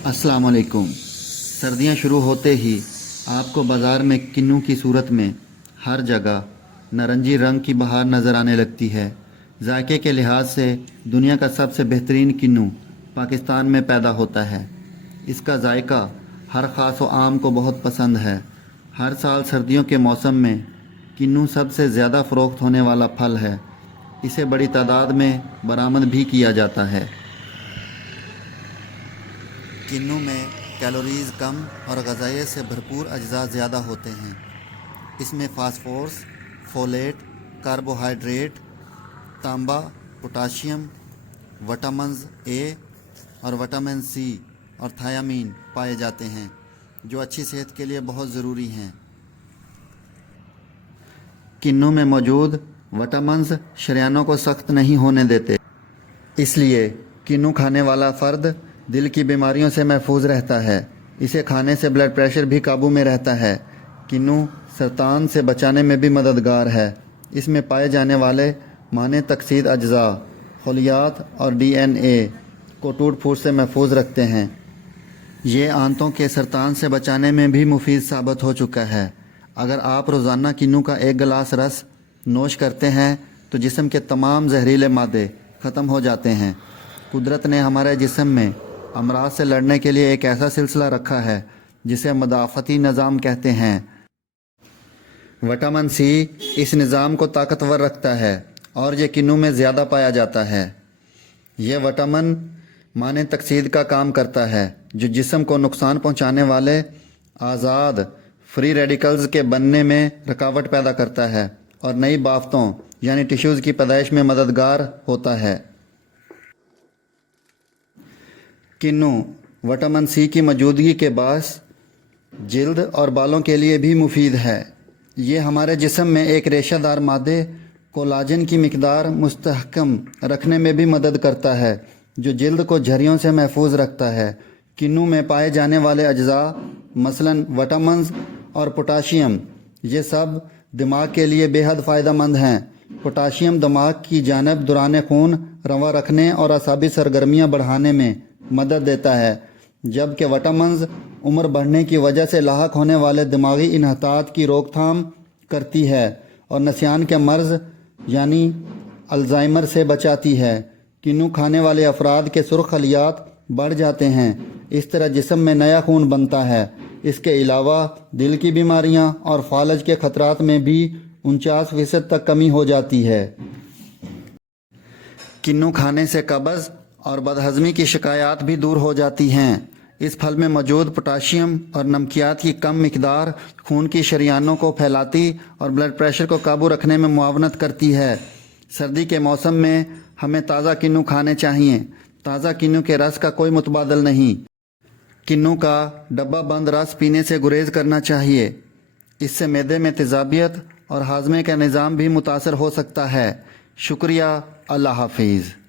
अस्सलाम वालेकुम। सर्दियाँ शुरू होते ही आपको बाज़ार में किन्नू की सूरत में हर जगह नारंगी रंग की बहार नज़र आने लगती है। जायके के लिहाज से दुनिया का सबसे बेहतरीन किन्नू पाकिस्तान में पैदा होता है। इसका जायका हर ख़ास व आम को बहुत पसंद है। हर साल सर्दियों के मौसम में किन्नू सबसे ज़्यादा फ़रोख्त होने वाला फल है। इसे बड़ी तादाद में बरामद भी किया जाता है। किन्नू में कैलोरीज़ कम और ग़ज़ाइयत से भरपूर अज्जा ज़्यादा होते हैं। इसमें फास्फोरस, फोलेट, कार्बोहाइड्रेट, तांबा, पोटाशियम, विटामिन्स ए और विटामिन सी और थायामीन पाए जाते हैं, जो अच्छी सेहत के लिए बहुत ज़रूरी हैं। किन्नू में मौजूद विटामिन्स शरीयानों को सख्त नहीं होने देते, इसलिए किन्नू खाने वाला फ़र्द दिल की बीमारियों से महफूज रहता है। इसे खाने से ब्लड प्रेशर भी काबू में रहता है। किन्नू सरतान से बचाने में भी मददगार है। इसमें पाए जाने वाले माने तकसीद अज्जा, खलियात और DNA को टूट फूट से महफूज रखते हैं। ये आंतों के सरतान से बचाने में भी मुफीद साबित हो चुका है। अगर आप रोज़ाना किन्नू का एक गिलास रस नोश करते हैं तो जिस्म के तमाम जहरीले मादे ख़त्म हो जाते हैं। कुदरत ने हमारे जिस्म में अमराज से लड़ने के लिए एक ऐसा सिलसिला रखा है जिसे मदाफ़ती निज़ाम कहते हैं। विटामिन सी इस निज़ाम को ताकतवर रखता है और ये किन्नू में ज़्यादा पाया जाता है। यह विटामिन माने तकसीद का काम करता है, जो जिस्म को नुकसान पहुंचाने वाले आज़ाद फ्री रेडिकल्स के बनने में रुकावट पैदा करता है और नई बाफ्तों यानी टिश्यूज़ की पैदाइश में मददगार होता है। किन्नू विटामिन सी की मौजूदगी के बायस जिल्द और बालों के लिए भी मुफीद है। ये हमारे जिस्म में एक रेशादार मादे कोलाजन की मिकदार मुस्तहकम रखने में भी मदद करता है, जो जिल्द को झरियों से महफूज रखता है। किन्नू में पाए जाने वाले अज्जा मसलन विटामिन्स और पोटाशियम, ये सब दिमाग के लिए बेहद फ़ायदेमंद हैं। पोटाशियम दिमाग की जानिब दौरान खून रवा रखने और असाबी सरगर्मियाँ बढ़ाने में मदद देता है, जबकि विटामिन्स उम्र बढ़ने की वजह से लाहक होने वाले दिमागी इन्हतात की रोकथाम करती है और नसियान के मर्ज़ यानी अल्ज़ाइमर से बचाती है। किन्नू खाने वाले अफराद के सुर्ख खलियात बढ़ जाते हैं। इस तरह जिस्म में नया खून बनता है। इसके अलावा दिल की बीमारियां और फालज के ख़तरात में भी 49% तक कमी हो जाती है। किन्नू खाने से कब्ज़ और बदहज़मी की शिकायत भी दूर हो जाती हैं। इस फल में मौजूद पोटाशियम और नमकियात की कम मिकदार खून की शरीयानों को फैलाती और ब्लड प्रेशर को काबू रखने में मुआवनत करती है। सर्दी के मौसम में हमें ताज़ा किन्नू खाने चाहिए। ताज़ा किन्नू के रस का कोई मुतबादल नहीं। किन्नू का डब्बा बंद रस पीने से गुरेज करना चाहिए। इससे मैदे में तेज़ाबियत और हाजमे का निज़ाम भी मुतासर हो सकता है। शुक्रिया। अल्लाह हाफिज़।